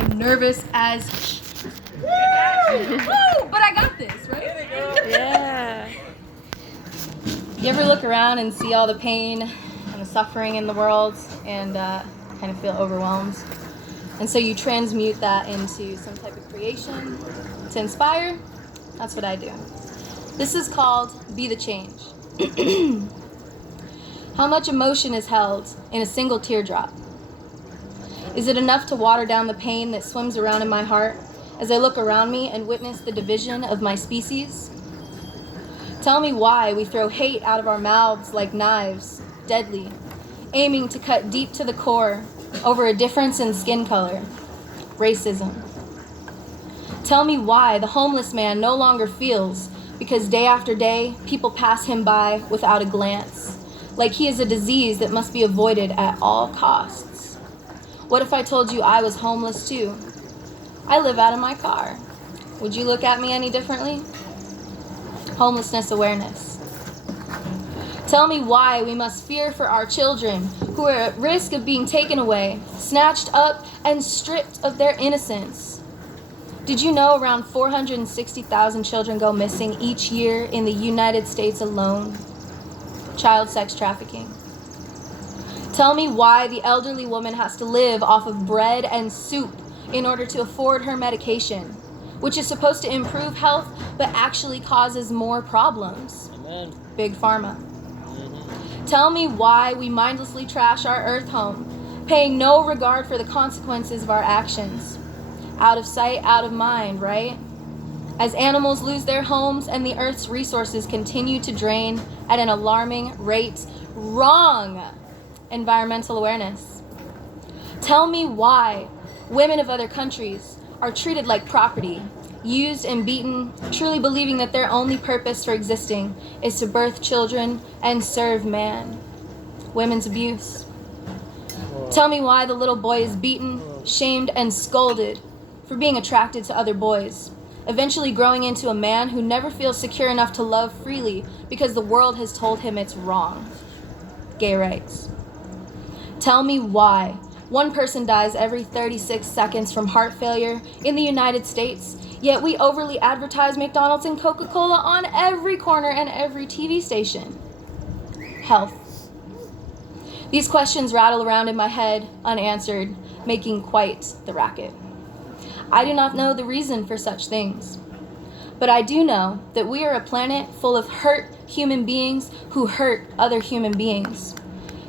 I'm nervous as woo, but I got this, right? Yeah. You ever look around and see all the pain and the suffering in the world and kind of feel overwhelmed? And so you transmute that into some type of creation to inspire? That's what I do. This is called Be the Change. How much emotion is held in a single teardrop? Is it enough to water down the pain that swims around in my heart as I look around me and witness the division of my species? Tell me why we throw hate out of our mouths like knives, deadly, aiming to cut deep to the core over a difference in skin color, racism. Tell me why the homeless man no longer feels because day after day, people pass him by without a glance, like he is a disease that must be avoided at all costs. What if I told you I was homeless too? I live out of my car. Would you look at me any differently? Homelessness awareness. Tell me why we must fear for our children who are at risk of being taken away, snatched up, and stripped of their innocence. Did you know around 460,000 children go missing each year in the United States alone? Child sex trafficking. Tell me why the elderly woman has to live off of bread and soup in order to afford her medication, which is supposed to improve health but actually causes more problems. Amen. Big Pharma. Tell me why we mindlessly trash our earth home, paying no regard for the consequences of our actions. Out of sight, out of mind, right? As animals lose their homes and the earth's resources continue to drain at an alarming rate. Wrong! Environmental awareness. Tell me why women of other countries are treated like property, used and beaten, truly believing that their only purpose for existing is to birth children and serve man. Women's abuse. Tell me why the little boy is beaten, shamed, and scolded for being attracted to other boys, eventually growing into a man who never feels secure enough to love freely because the world has told him it's wrong. Gay rights. Tell me why one person dies every 36 seconds from heart failure in the United States, yet we overly advertise McDonald's and Coca-Cola on every corner and every TV station. Health. These questions rattle around in my head, unanswered, making quite the racket. I do not know the reason for such things, but I do know that we are a planet full of hurt human beings who hurt other human beings.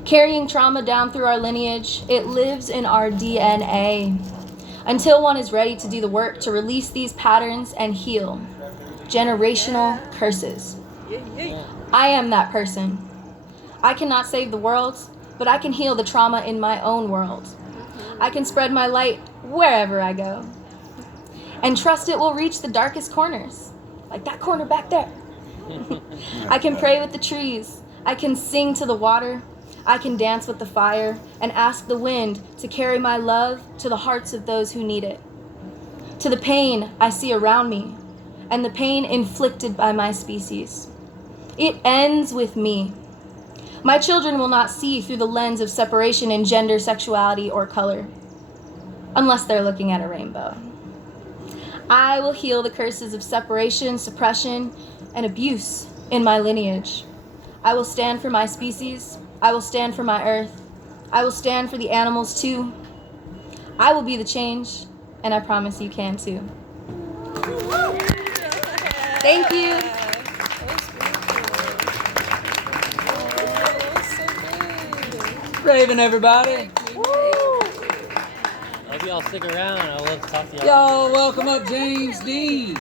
Carrying trauma down through our lineage, it lives in our DNA. Until one is ready to do the work to release these patterns and heal generational curses. I am that person. I cannot save the world, but I can heal the trauma in my own world. I can spread my light wherever I go and trust it will reach the darkest corners, like that corner back there. I can pray with the trees. I can sing to the water. I can dance with the fire and ask the wind to carry my love to the hearts of those who need it. To the pain I see around me and the pain inflicted by my species. It ends with me. My children will not see through the lens of separation in gender, sexuality, or color, unless they're looking at a rainbow. I will heal the curses of separation, suppression, and abuse in my lineage. I will stand for my species. I will stand for my earth. I will stand for the animals too. I will be the change, and I promise you can too. Thank you. Raven, everybody. Hope y'all stick around. I love to talk to y'all. Y'all welcome up James Dean.